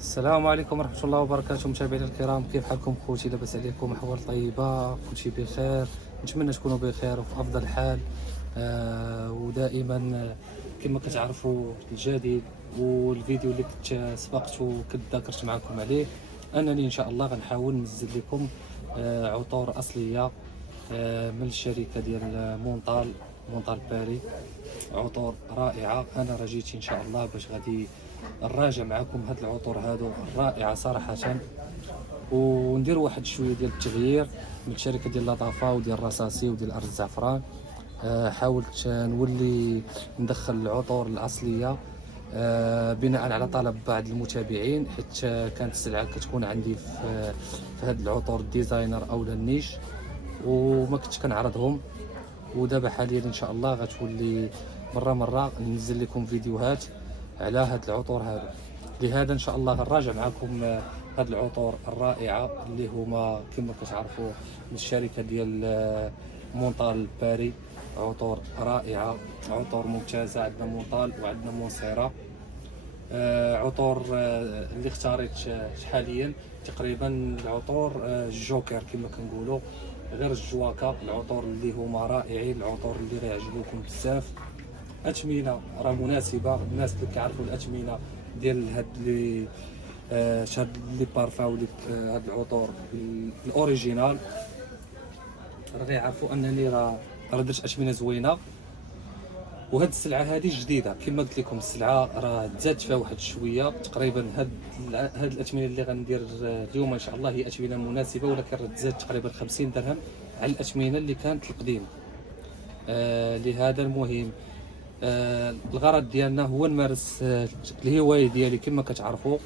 السلام عليكم ورحمة الله وبركاته متابعينا الكرام، كيف حالكم خوتي؟ لاباس عليكم؟ أحوال طيبة؟ كلشي بخير؟ نتمنى تكونوا بخير وفي أفضل حال. ودائما كما كتعرفوا الجديد والفيديو اللي كنت سبقت وكنت ذكرت معكم عليه أنني إن شاء الله غنحاول ننزل لكم عطور أصلية من الشركة ديال مونطال باري. عطور رائعة. أنا راه جيت إن شاء الله باش غادي نراجع معكم هاد العطور هادو الرائعة صراحة، وندير واحد شوية ديال التغيير من الشركة ديال لطافة وديال رصاصي وديال أرض الزعفران. حاولت نولي ندخل العطور الأصلية بناء على طلب بعض المتابعين، حيت كانت السلعة كتكون عندي في هاد العطور الديزاينر أو النيش وما كنتش كنعرضهم. ودابا حاليا ان شاء الله غتولي مره ننزل لكم فيديوهات على هاد العطور هادو. لهذا ان شاء الله غنراجع معكم هاد العطور الرائعه اللي هما كما كتعرفوا من الشركه ديال مونطال باري. عطور رائعه، عطور ممتازه. عندنا مونطال وعندنا مونسيرا. عطور اللي اختاريت حاليا تقريبا العطور الجوكر كما كنقولوا، غير الجواكا. العطور اللي هما رائعين، العطور اللي غيعجبوكم بزاف. اثمنه راه مناسبه. الناس اللي كيعرفوا الاثمنه ديال هاد لي شاد لي بارفان ولي هاد العطور الاوريجينال راه غيعرفوا انني راه درت اثمنه زوينه. وهاد السلعه هذه جديده كما قلت لكم، السلعه راه تزادت فيها واحد شويه. تقريبا هاد الاثمنه اللي غندير اليوم ان شاء الله هي اثمنه مناسبه، ولكن راه تزاد تقريبا 50 درهم على الاثمنه اللي كانت القديمه. لهذا المهم الغرض ديالنا هو نمارس الهوايه ديالي كما كتعرفوا،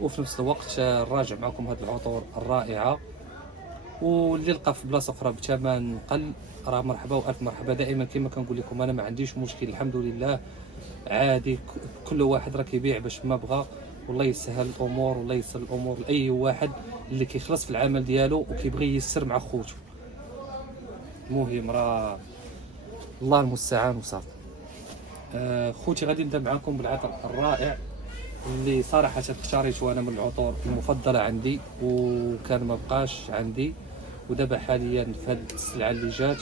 وفي نفس الوقت نراجع معكم هاد العطور الرائعه. واللي لقى في بلاصه اخرى بثمن قل راه مرحبا والف مرحبا. دائما كما كنقول لكم انا ما عنديش مشكل، الحمد لله. عادي، كل واحد راه كيبيع باش ما بغى، والله يسهل الامور والله يسر الامور لاي واحد اللي كيخلص في العمل ديالو وكيبغي يسر مع خوتو. المهم راه الله المستعان وصافي. خوتي غادي نبدا معكم بالعطر الرائع اللي صراحه اختاريته انا من العطور المفضله عندي وكان ما بقاش عندي. ودابا حاليا في هذه السلعه اللي جات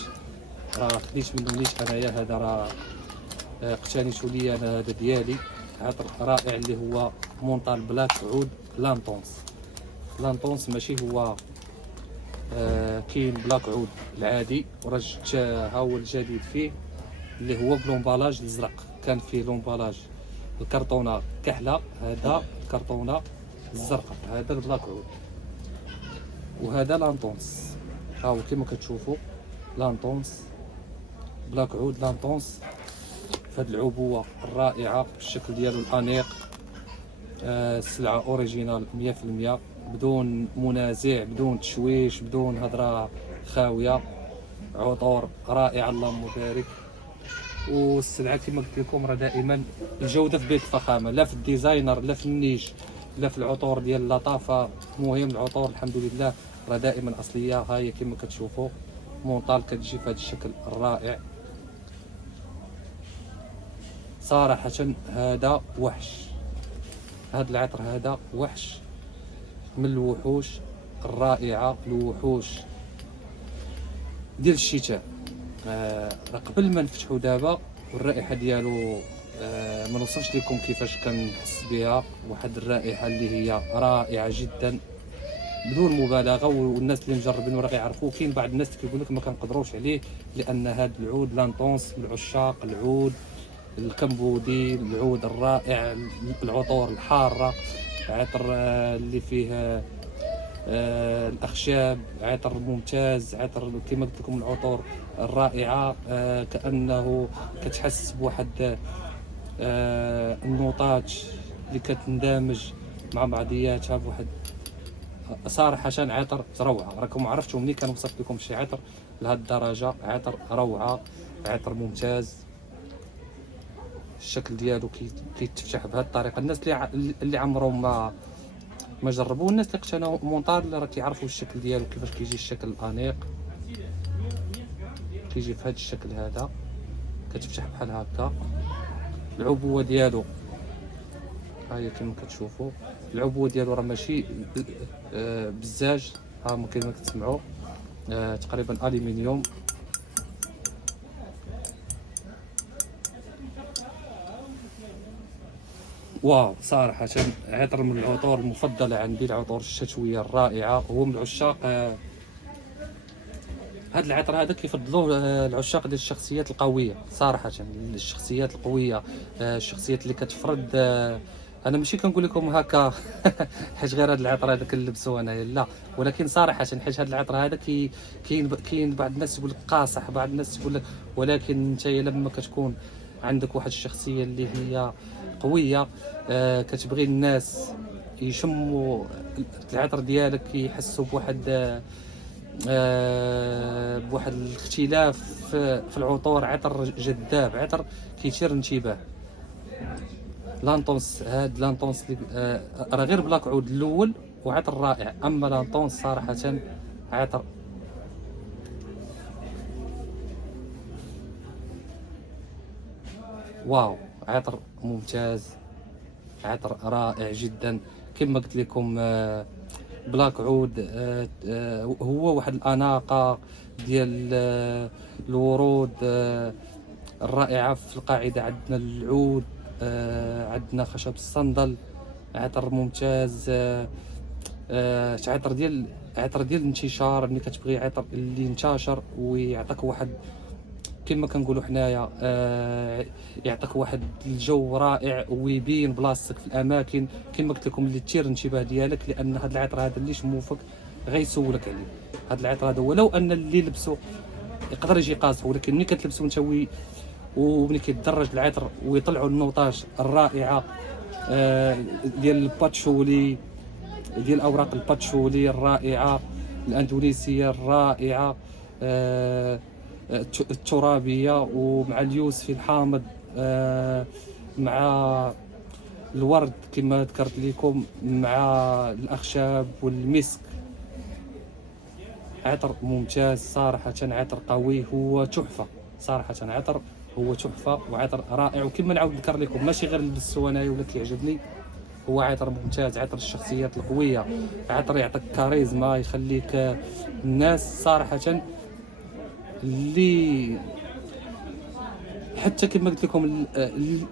راه خديت منه نيت انايا. هذا راه اقتنيته لي انا، هذا ديالي. عطر رائع اللي هو مونطال بلاك عود لانطونس ماشي هو كاين بلاك عود العادي، وراه جبت ها هو الجديد فيه اللي هو بلومبالاج الازرق. كان فيه لومبالاج الكرتونه كحله، هذا الكرتونه الزرقاء، هذا البلاك عود. وهذا لانطونس، ها هو كما كتشوفوا لانطونس بلاك عود لانطونس في هذه العبوه الرائعه بالشكل ديالو الانيق. السلعه اوريجينال 100% بدون منازع، بدون تشويش، بدون هضره خاويه. عطور رائعه اللهم بارك. والسلعه كما قلت لكم راه دائما الجوده في بيت الفخامه، لا في الديزاينر لا في النيش لا في العطور ديال اللطافه. المهم العطور الحمد لله راه دائما اصليه. ها هي كما كتشوفوا مونطال كتجي في هذا الشكل الرائع. صراحه هذا وحش، هذا العطر هذا وحش من الوحوش الرائعه، الوحوش ديال الشتاء. قبل ما نفتحوا دابا والرائحه ديالو ما نوصفش لكم كيفاش كنحس بها. واحد الرائحه اللي هي رائعه جدا بدون مبالغه، والناس اللي مجربين راه غيعرفوا. كاين بعض الناس كيقول لك ما كنقدروش عليه لان هذا العود لانطونس من عشاق العود الكمبودي، العود الرائع، العطور الحاره، عطر اللي فيه الاخشاب، عطر ممتاز، عطر كما قلت لكم العطور الرائعه. كانه كتحس بواحد النوطات اللي كتندمج مع بعضياتها بواحد. صراحه عطر روعه. راكم عرفتوا ملي كنوصف لكم شي عطر لهذه الدرجه، عطر روعه، عطر ممتاز. الشكل ديالو كيتفتح بهذه الطريقه. الناس اللي عمرهم ما جربوا، الناس اللي اقتناو مونطال راه كيعرفوا الشكل ديالو كيفاش كيجي الشكل الانيق. كيجي في هذا الشكل هذا، كتفتح بحال هكا. العبوه ديالو ها هي كما كتشوفوا العبوه ديالو راه ماشي بزاج، ها ممكن ما كتسمعوا تقريبا الومنيوم. واو صراحة عطر من العطور المفضلة عندي، العطور الشتوية الرائعة. هو من العشاق هذا العطر هذا كيفضلوه العشاق ديال الشخصيات القوية صراحة، الشخصيات القوية، الشخصيات اللي كتفرض. انا ماشي كنقول لكم هكا حيت غير هذا العطر هذا كنلبسو انايا، لا، ولكن صراحة حيت هذا العطر هذا كاين بعض الناس يقول لك قاصح، بعض الناس يقول لك، ولكن انت لما كتكون عندك واحد الشخصية اللي هي قوية، كتبغي الناس يشموا العطر ديالك، يحسوا بواحد الاختلاف في العطور. عطر جذاب، عطر كيثير الانتباه. لانطونس، هاد لانطونس راه غير بلاك عود الاول وعطر رائع، اما لانطونس صراحه عطر واو، عطر ممتاز، عطر رائع جدا. كما قلت لكم بلاك عود هو واحد الاناقه ديال الورود الرائعه. في القاعده عندنا العود، عندنا خشب الصندل، عطر ممتاز. عطر ديال الانتشار، ملي كتبغي عطر اللي ينتشر ويعطيك واحد كما كنقولوا حنايا يعطيك واحد الجو رائع ويبين بلاصتك في الاماكن كما قلت لكم اللي تثير الانتباه ديالك، لان هذا العطر هذا اللي شمو فيك غيسولك عليه. هذا العطر هذا ولو ان اللي لبسو يقدر يجي قاصح، ولكن ملي كتلبسو انت وملي كيتدرج العطر ويطلعوا النوطاج الرائعه ديال الباتشولي، ديال اوراق الباتشولي الرائعه، الاندونيسيه الرائعه، الترابيه، ومع اليوسفي الحامض، مع الورد كما ذكرت لكم، مع الاخشاب والمسك. عطر ممتاز صراحه، عطر قوي، هو تحفه صراحه، عطر هو تحفه وعطر رائع. وكما نعاود نذكر لكم ماشي غير لبستو انايا ولا كيعجبني، هو عطر ممتاز، عطر الشخصيات القويه، عطر يعطيك كاريزما، يخليك الناس صراحه اللي حتى كما قلت لكم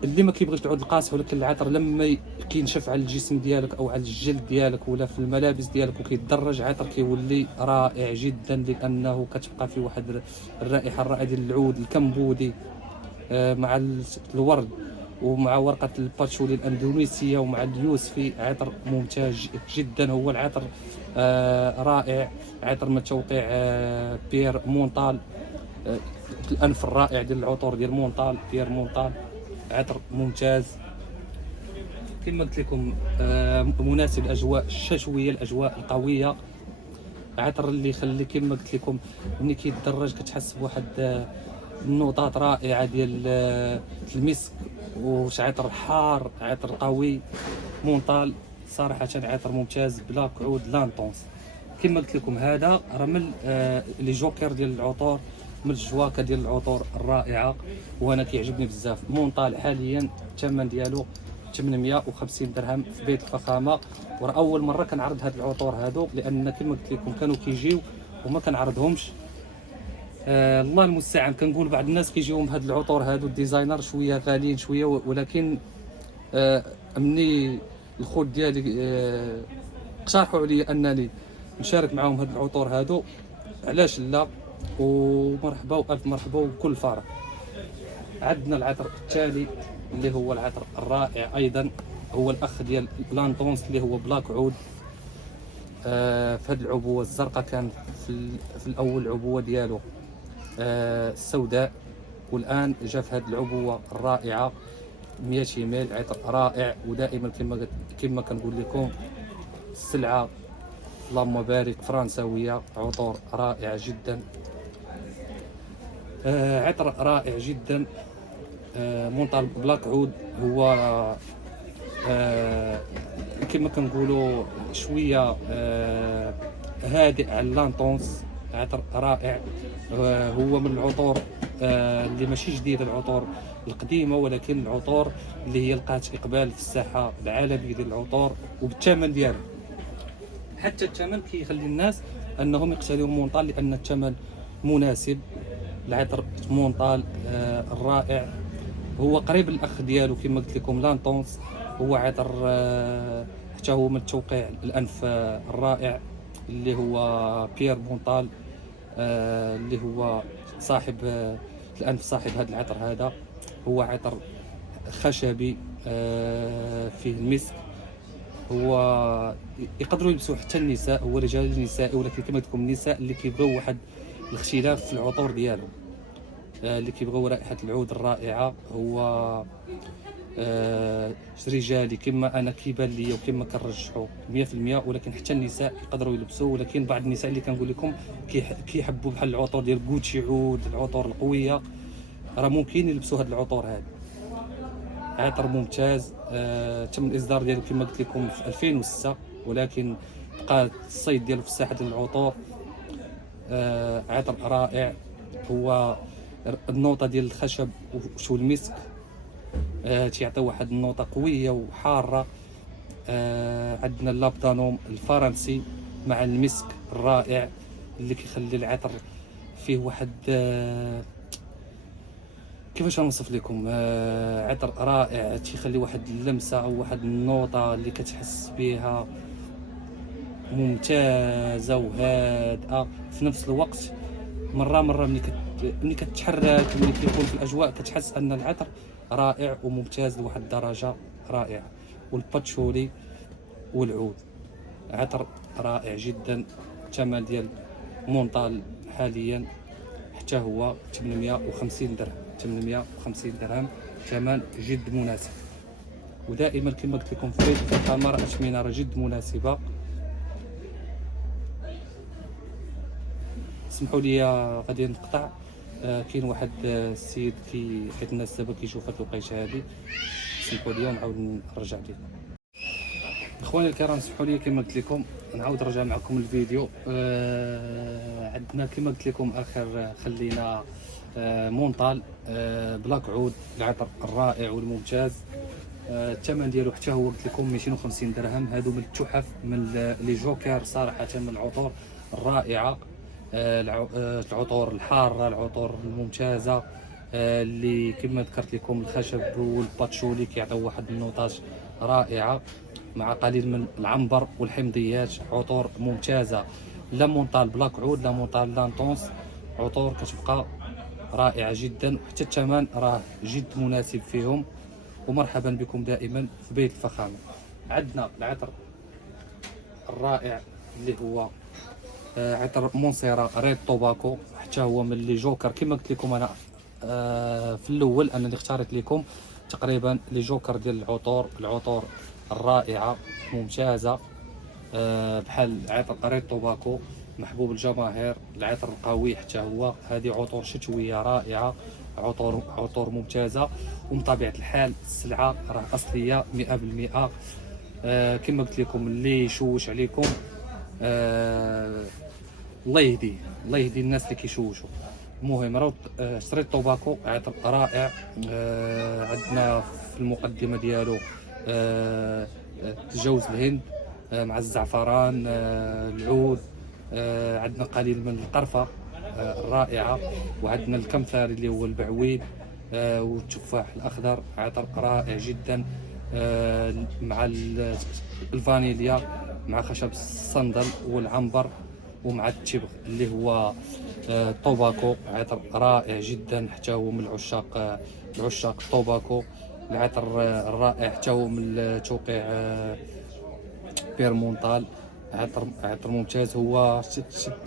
اللي ما كيبغيش العود القاصح، ولكن العطر لما كينشف على الجسم ديالك او على الجلد ديالك ولا في الملابس ديالك وكيتدرج، عطر كيولي رائع جدا، لانه كتبقى في واحد الرائحه الرائعه ديال العود الكمبودي مع الورد ومع ورقه الباتشولي الاندونيسيه ومع اليوسفي. عطر ممتاز جدا، هو العطر رائع. عطر من توقيع بيير مونطال، الانف الرائع ديال العطور ديال بيير مونطال. عطر ممتاز كما قلت لكم، مناسب الاجواء الشتويه، الاجواء القويه. عطر اللي يخلي كما قلت لكم ملي كيتدرج كتحس بواحد النوطات رائعه ديال المسك، وش عطر حار، عطر قوي. مونطال صراحه عطر ممتاز، بلاك عود لانطونس. كما قلت لكم هذا راه من لي جوكر ديال العطور، من الجواكه ديال العطور الرائعه، وانا كيعجبني بزاف. مونطال حاليا الثمن ديالو 850 درهم في بيت الفخامه. وراه اول مره كنعرض هاد العطور هادو، لان كما قلت لكم كانوا كيجيو وما كنعرضهمش. الله المستعان. كنقول بعض الناس كيجيوهم هاد العطور هادو الديزاينر شويه غاليين شويه، ولكن مني الخوت ديالي اقترحوا عليا انني نشارك معهم هاد العطور هادو، علاش لا؟ ومرحبا والف مرحبا وبكل فرح. عندنا العطر التالي اللي هو العطر الرائع ايضا، هو الاخ ديال لانطونس اللي هو بلاك عود. في هذه العبوه الزرقاء، كان في الاول العبوه ديالو السوداء، والان جا في هذه العبوه الرائعه 100 ميل. عطر رائع، ودائما كما كنقول لكم السلعه اللهم بارك فرنساويه، عطور رائعه جدا، عطر رائع جدا. مونطال بلاك عود هو كما كنقولوا شويه هادئ على لانطونس، عطر رائع. هو من العطور اللي ماشي جديده، العطور القديمه، ولكن العطور اللي هي لقات اقبال في الساحه العالميه ديال العطور وبالثمن ديالو. حتى الثمن كيخلي الناس انهم يقتنيو مونطال لان الثمن مناسب. العطر مونطال الرائع هو قريب الاخ ديالو كما قلت لكم لانطونس. هو عطر حتى هو من التوقيع الانف الرائع اللي هو بيير مونطال، اللي هو صاحب الانف، صاحب هذا العطر. هذا هو عطر خشبي فيه المسك. هو يقدروا يلبسوه حتى النساء، هو رجال نسائي، ولكن كما قلت لكم النساء اللي كيبغيو واحد الاختلاف في العطور ديالهم، اللي كيبغيو رائحه العود الرائعه. هو رجالي كما انا كيبان ليا وكما كنرجحوا 100%، ولكن حتى النساء يقدروا يلبسوه. ولكن بعض النساء اللي كنقول لكم كيحبوا بحال العطور ديال غوتشي عود، العطور القويه، راه ممكن يلبسوا هاد العطور هذه. عطر ممتاز. تم الاصدار ديالو كما قلت لكم في 2006، ولكن بقى الصيد ديالو في الساحه ديال العطور. عطر رائع. هو النوطه ديال الخشب وشو المسك تيعطي واحد النوطه قويه وحاره. عندنا اللابدانوم الفرنسي مع المسك الرائع اللي كيخلي العطر فيه واحد كيفاش نوصف لكم، عطر رائع تيخلي واحد اللمسه او واحد النوطه اللي كتحس بها ممتازه وهادئه في نفس الوقت. مره ملي كتحرك، ملي كيكون في الاجواء، كتحس ان العطر رائع وممتاز لواحد الدرجه رائعه. والباتشولي والعود عطر رائع جدا. الثمن ديال مونطال حاليا حتى هو 850 درهم. 850 درهم ثمن جد مناسب. ودائما كما قلت لكم في الكاميرا اثمنه راه جد مناسبه. اسمحوا لي غادي نقطع. كاين واحد السيد حيت الناس دابا كيشوف هاد الوقيته هادي، اسمحوا لي ونعاود نرجع لكم. اخواني الكرام اسمحوا لي كما قلت لكم نعاود نرجع معكم الفيديو. عندنا كما قلت لكم اخر خلينا مونطال بلاك عود، العطر الرائع والممتاز. الثمن ديالو حتى هو قلت لكم 250 درهم. هادو من التحف، من لي جوكر صراحه، من العطور الرائعه، العطور الحاره، العطور الممتازه، اللي كما ذكرت لكم الخشب والباتشولي كيعطيو واحد النوطاج رائعه مع قليل من العنبر والحمضيات. عطور ممتازه. لا مونطال بلاك عود لا مونطال لانطونس، عطور كتبقى رائعه جدا. حتى الثمن راه جد مناسب فيهم. ومرحبا بكم دائما في بيت الفخامه. عندنا العطر الرائع اللي هو عطر مونسيرا ريد توباكو، حتى هو من لي جوكر. كما قلت لكم انا في الاول انني اختاريت لكم تقريبا لي جوكر ديال العطور الرائعه ممتازه. بحال عطر ريد توباكو محبوب الجماهير، العطر القوي حتى هو. هذه عطور شتويه رائعه، عطور ممتازه. ومن طبيعه الحال السلعه راه اصليه 100%. كما قلت لكم اللي يشوش عليكم الله يهديه، الله يهدي الناس اللي كيشوشوا. المهم راه شريت توباكو عطر رائع. عندنا في المقدمه ديالو جوز الهند مع الزعفران، العود. عندنا قليل من القرفه الرائعه، وعندنا الكمثري اللي هو البعويد، والتفاح الاخضر عطر رائع جدا، مع الفانيليا، مع خشب الصندل والعنبر، ومع التبغ اللي هو توباكو عطر رائع جدا. حتى هو من العشاق التوباكو. العطر الرائع حتى هو من توقيع بير مونطال. عطر ممتاز. هو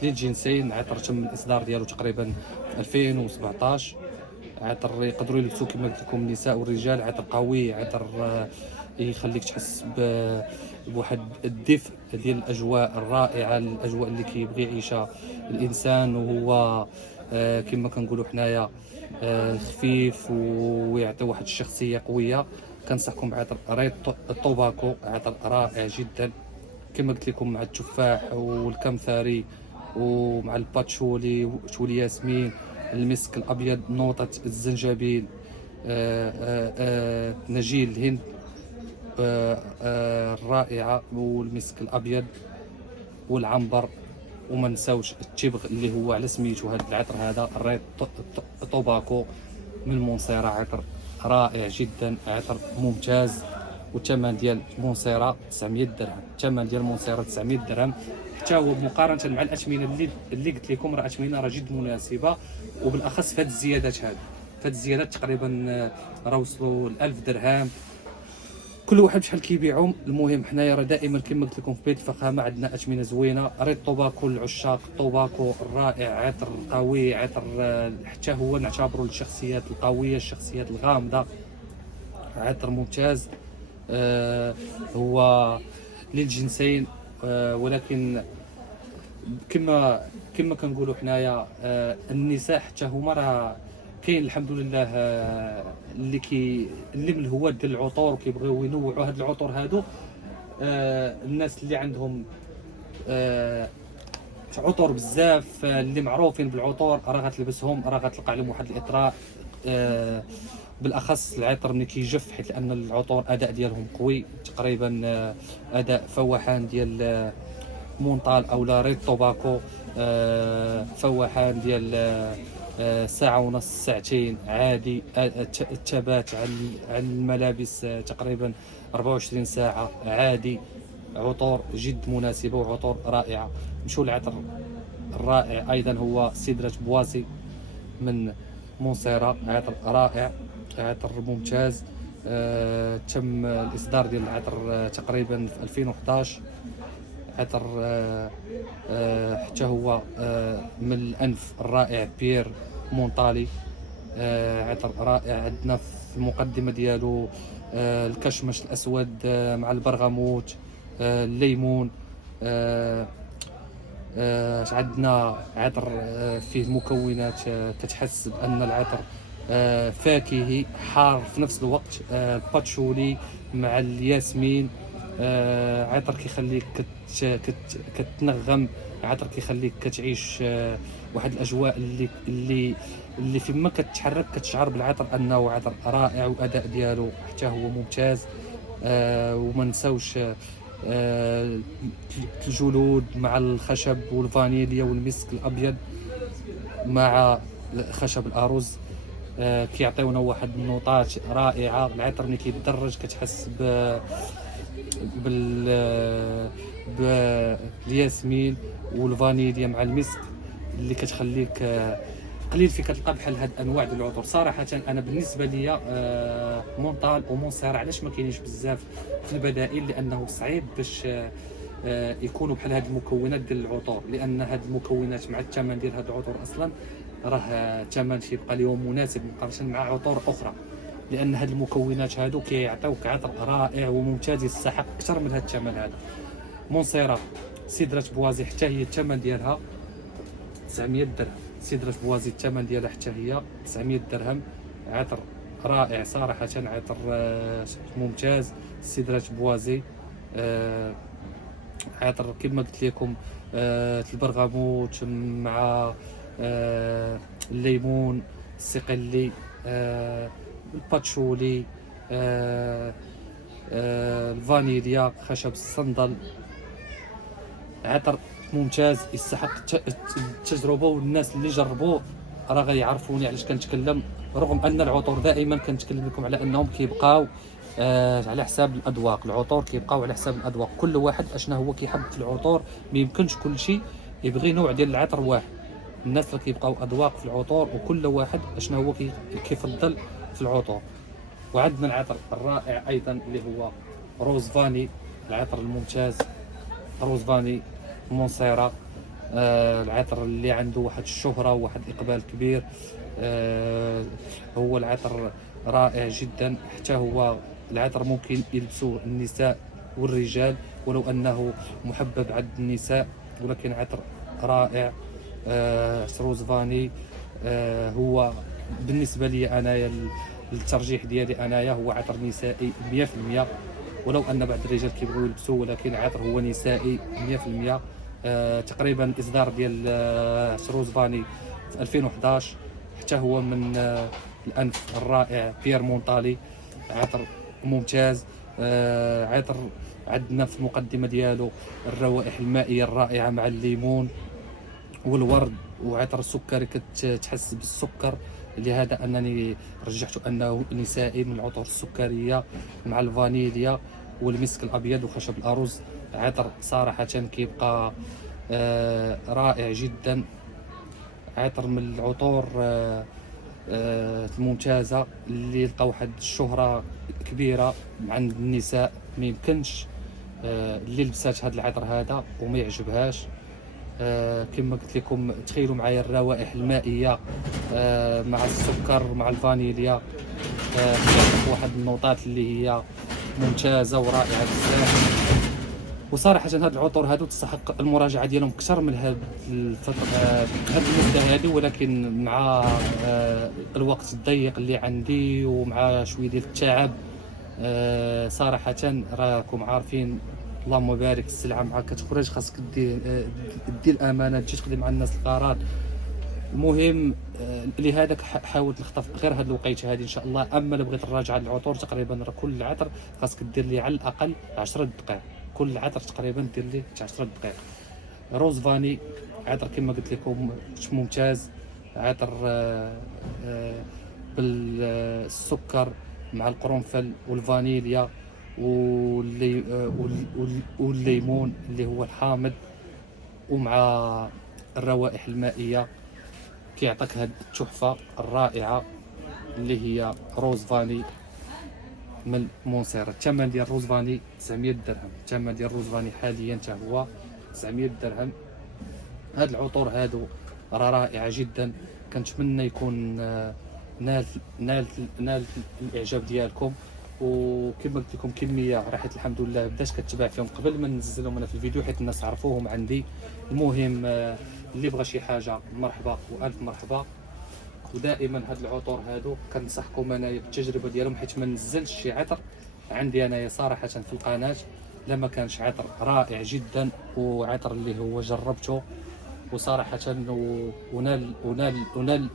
للجنسين. عطر تم الاصدار ديالو تقريبا في 2017. عطر يقدروا يلبسوه كما قلت لكم النساء والرجال. عطر قوي، عطر يخليك تحس بواحد الدفء ديال الاجواء الرائعه، الاجواء اللي كيبغي يعيشها الانسان، وهو كما كنقولوا حنايا خفيف ويعطي واحد الشخصيه قويه. كنصحكم بعطر ريد توباكو، عطر رائع جدا كما قلت لكم، مع التفاح والكمثري ومع الباتشولي والياسمين، المسك الابيض، نوطه الزنجبيل، نجيل الهند الرائعه، والمسك الابيض والعنبر، وما نساوش التبغ اللي هو على سميتو هذا العطر هذا الريد توباكو من مونسيرا. عطر رائع جدا، عطر ممتاز. والثمن ديال مونسيرا 900 درهم، الثمن ديال مونسيرا 900 درهم. حتى هو مقارنه مع الاثمنه اللي قلت لكم، راه اثمنه راه جد مناسبه، وبالاخص في هذه الزيادات هذه. في هذه الزيادات تقريبا راه وصلوا ل 1000 درهم، كل واحد بشحال كيبيعهم. المهم حنايا راه دائما كما قلت لكم في بيت الفخامه عندنا اثمنه زوينه. ريد توباكو للعشاق، الطوباكو الرائع، عطر قوي، عطر حتى هو نعتبره للشخصيات القويه، الشخصيات الغامضه، عطر ممتاز. هو للجنسين، ولكن كما كنقولوا حنايا النساء حتى هما راه كاين الحمد لله اللي من الهواة ديال العطور كيبغيو ينوعوا هاد العطور هادو. الناس اللي عندهم عطور بزاف، اللي معروفين بالعطور، راه غتلبسهم، راه غتلقى عليهم واحد الاطراء. بالاخص العطر ملي كيجف، حيت لان العطور اداء ديالهم قوي تقريبا. اداء فواحان ديال مونطال او لا ريد توباكو، فواحان ديال ساعة ونص ساعتين عادي. الثبات على الملابس تقريبا 24 ساعة عادي. عطور جد مناسبة وعطور رائعة. نمشيو العطر الرائع ايضا هو سيدرة بوازي من مونسيرا، عطر رائع، عطر ممتاز. تم الاصدار ديال العطر تقريبا في 2011. عطر حتى هو من الانف الرائع بيير مونطالي، عطر رائع. عندنا في المقدمه ديالو الكشمش الاسود مع البرغموت، الليمون. عندنا عطر فيه مكونات كتحس بان العطر فاكهي حار في نفس الوقت، الباتشولي مع الياسمين. عطر كيخليك كتنغم، عطر كيخليك كتعيش واحد الاجواء اللي فيما كتحرك كتشعر بالعطر انه عطر رائع، واداء ديالو حتى هو ممتاز. وما نساوش الجلود مع الخشب والفانيليا والمسك الابيض مع خشب الارز، كيعطيونا واحد النوطات رائعه. العطر ملي كيتدرج كتحس بالياسمين والفانيليا مع المسك، اللي كتخليك قليل فيك تلقى بحال هاد انواع ديال العطور. صراحه انا بالنسبه ليا مونطال ومونسيرا علاش ما كاينينش بزاف في البدائل، لانه صعيب باش يكونوا بحال هاد المكونات ديال العطور، لان هاد المكونات مع الثمن ديال هاد العطور اصلا راه الثمن تيبقى اليوم مناسب مقارنه مع عطور اخرى، لان هاد المكونات هادو كيعطيوك عطر رائع وممتاز يستحق اكثر من هاد الثمن هذا. مونسيرا سيدرة بوازي حتى هي الثمن ديالها 900 درهم، سيدرة بوازي الثمن ديالها حتى هي 900 درهم. عطر رائع صراحة، عطر ممتاز. سيدرة بوازي عطر كما قلت لكم البرغموت مع الليمون، الصقلي، الباتشولي، الفانيليا، خشب الصندل. عطر ممتاز يستحق التجربه، والناس اللي جربوه راه غيعرفوني علاش كنتكلم، رغم ان العطور دائما كنتكلم لكم على انهم كيبقاو على حساب الاذواق. العطور كيبقاو على حساب الاذواق، كل واحد اشنا هو كيحب في العطور. ما يمكنش كل شيء يبغي نوع ديال العطر واحد. الناس اللي كيبقاو اذواق في العطور، وكل واحد اشنا هو كيفضل في العطور. وعندنا العطر الرائع ايضا اللي هو روز فاني، العطر الممتاز روز فاني مونسيرا، العطر اللي عنده واحد الشهرة وواحد إقبال كبير. هو العطر رائع جدا، حتى هو العطر ممكن يلبسوه النساء والرجال، ولو أنه محبب عند النساء، ولكن عطر رائع. روز فاني هو بالنسبة لي أنايا الترجيح ديالي أنايا هو عطر نسائي 100%، ولو ان بعض الرجال كيبغيو يلبسوه، ولكن العطر هو نسائي 100%. تقريبا الاصدار ديال روز فاني في 2011، حتى هو من الانف الرائع بيير مونطالي، عطر ممتاز. عطر عندنا في المقدمه ديالو الروائح المائيه الرائعه مع الليمون والورد، وعطر السكري كتحس بالسكر، لهذا انني رجحت انه نسائي من العطور السكريه مع الفانيليا والمسك الابيض وخشب الارز. عطر صراحه كيبقى رائع جدا، عطر من العطور الممتازه اللي لقى واحد الشهره كبيره عند النساء. ما يمكنش اللي لبسات هذا العطر هذا وما يعجبهاش. كما قلت لكم تخيلوا معايا الروائح المائيه مع السكر مع الفانيليا، كيعطيك واحد النوطات اللي هي ممتازه ورائعه بزاف. وصراحه هاد العطور هادو تستحق المراجعه ديالهم اكثر من هاد الفتره هاد المده هادي، ولكن مع الوقت الضيق اللي عندي ومع شويه ديال التعب صراحه راكم عارفين اللهم بارك السلعه معاك كتخرج، خاصك دير الامانه تجي تقضي مع الناس القرار. المهم لهذا حاولت نخطف غير هاد الوقيته هذه ان شاء الله. اما لو بغيت نراجع العطور تقريبا راه كل عطر خاصك دير لي على الاقل 10 دقائق، كل عطر تقريبا دير لي 10 دقائق. روز فاني عطر كما قلت لكم ممتاز، عطر بالسكر مع القرنفل والفانيليا والليمون اللي هو الحامض، ومع الروائح المائيه كيعطيك هاد التحفه الرائعه اللي هي روز فاني من مونسير. الثمن ديال روز فاني 900 درهم، الثمن ديال روز فاني حاليا حتى هو 900 درهم. هاد العطور هادو راه رائعه جدا، كنتمنى يكون نال الاعجاب ديالكم. وكما قلت لكم كميه راحت الحمد لله بدات كتباع فيهم قبل ما ننزلهم انا في الفيديو حيت الناس عرفوهم عندي. المهم اللي بغى شي حاجه مرحبا والف مرحبا. ودائما هاد العطور هادو كنصحكم انايا بالتجربه ديالهم، حيت ما نزلتش شي عطر عندي انايا صراحه في القناه لما كانش عطر رائع جدا وعطر اللي هو جربته وصراحه ونال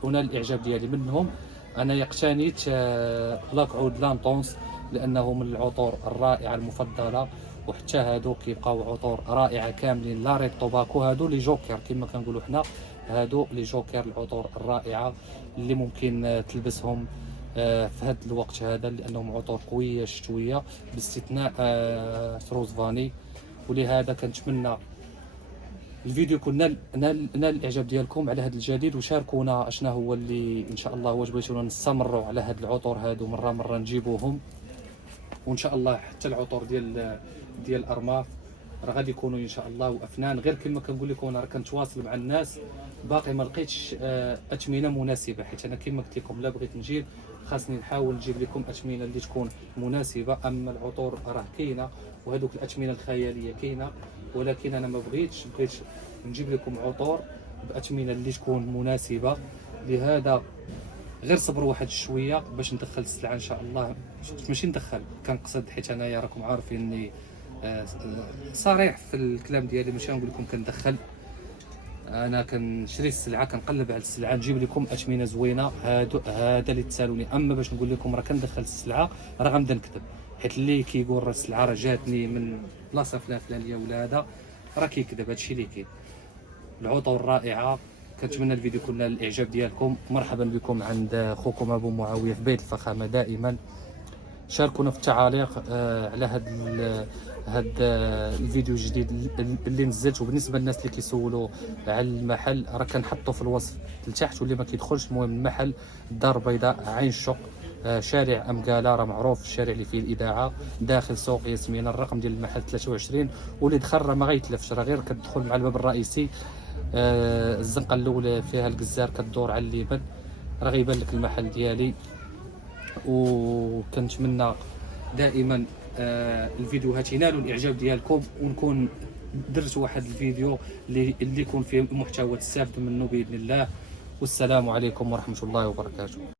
الاعجاب ديالي منهم. انا اقتنيت بلاك عود لانطونس لانه من العطور الرائعه المفضله، وحتى هادو كيبقاو عطور رائعه كاملين. لا ريد توباكو هادو لي جوكر كما كنقولوا حنا، هادو لي جوكر العطور الرائعه اللي ممكن تلبسهم في هذا الوقت هذا لانهم عطور قويه شتويه باستثناء روز فاني. ولهذا كنتمنى الفيديو يكون نال الاعجاب ديالكم على هذا الجديد، وشاركونا اشنا هو اللي ان شاء الله واش بغيتونا نستمروا على هاد العطور هادو مره نجيبوهم. وان شاء الله حتى العطور ديال الارماف راه غادي يكونوا ان شاء الله وافنان. غير كما كنقول لكم انا راه كنتواصل مع الناس باقي ما لقيتش اثمنه مناسبه، حيت انا كما قلت لكم لا بغيت نجيب خاصني نحاول نجيب لكم اثمنه اللي تكون مناسبه. اما العطور راه كاينه وهذوك الاثمنه الخياليه كاينه، ولكن انا ما بغيت نجيب لكم عطور باثمنه اللي تكون مناسبه. لهذا غير صبروا واحد شويه باش ندخل السلعه ان شاء الله. ماشي ندخل كنقصد، حيت انايا راكم عارفيني صريح في الكلام ديالي، ماشي نقول لكم كندخل. انا كنشري السلعه كنقلب على السلعه نجيب لكم اثمنه زوينه. هذا اللي تسالوني. اما باش نقول لكم راه كندخل السلعه راه غنبدا نكذب، حيت اللي كيقول راه السلعه راه جاتني من بلاصه فلانيه ولا هذا راه كيكذب. هادشي اللي كاين. العطور رائعه، كنتمنى الفيديو يكون نال الاعجاب ديالكم. مرحبا بكم عند خوكم ابو معاويه في بيت الفخامه دائما. شاركونا في التعاليق على هاد الفيديو الجديد اللي نزلت. وبالنسبه للناس اللي كيسولوا على المحل راه كنحطو في الوصف لتحت واللي ما كيدخلش. المهم المحل الدار البيضاء عين الشق شارع امكاله، راه معروف الشارع اللي فيه الاذاعه داخل سوق ياسمين. الرقم ديال المحل 23، واللي دخل راه ما غيتلفش، راه غير كتدخل مع الباب الرئيسي الزنقه الاولى فيها الجزار كدور على اليمين راه غيبان لك المحل ديالي. وكنتمنى دائما الفيديوهات ينالوا الاعجاب ديالكم، ونكون درت واحد الفيديو اللي يكون فيه محتوى تستافدوا منه باذن الله. والسلام عليكم ورحمه الله وبركاته.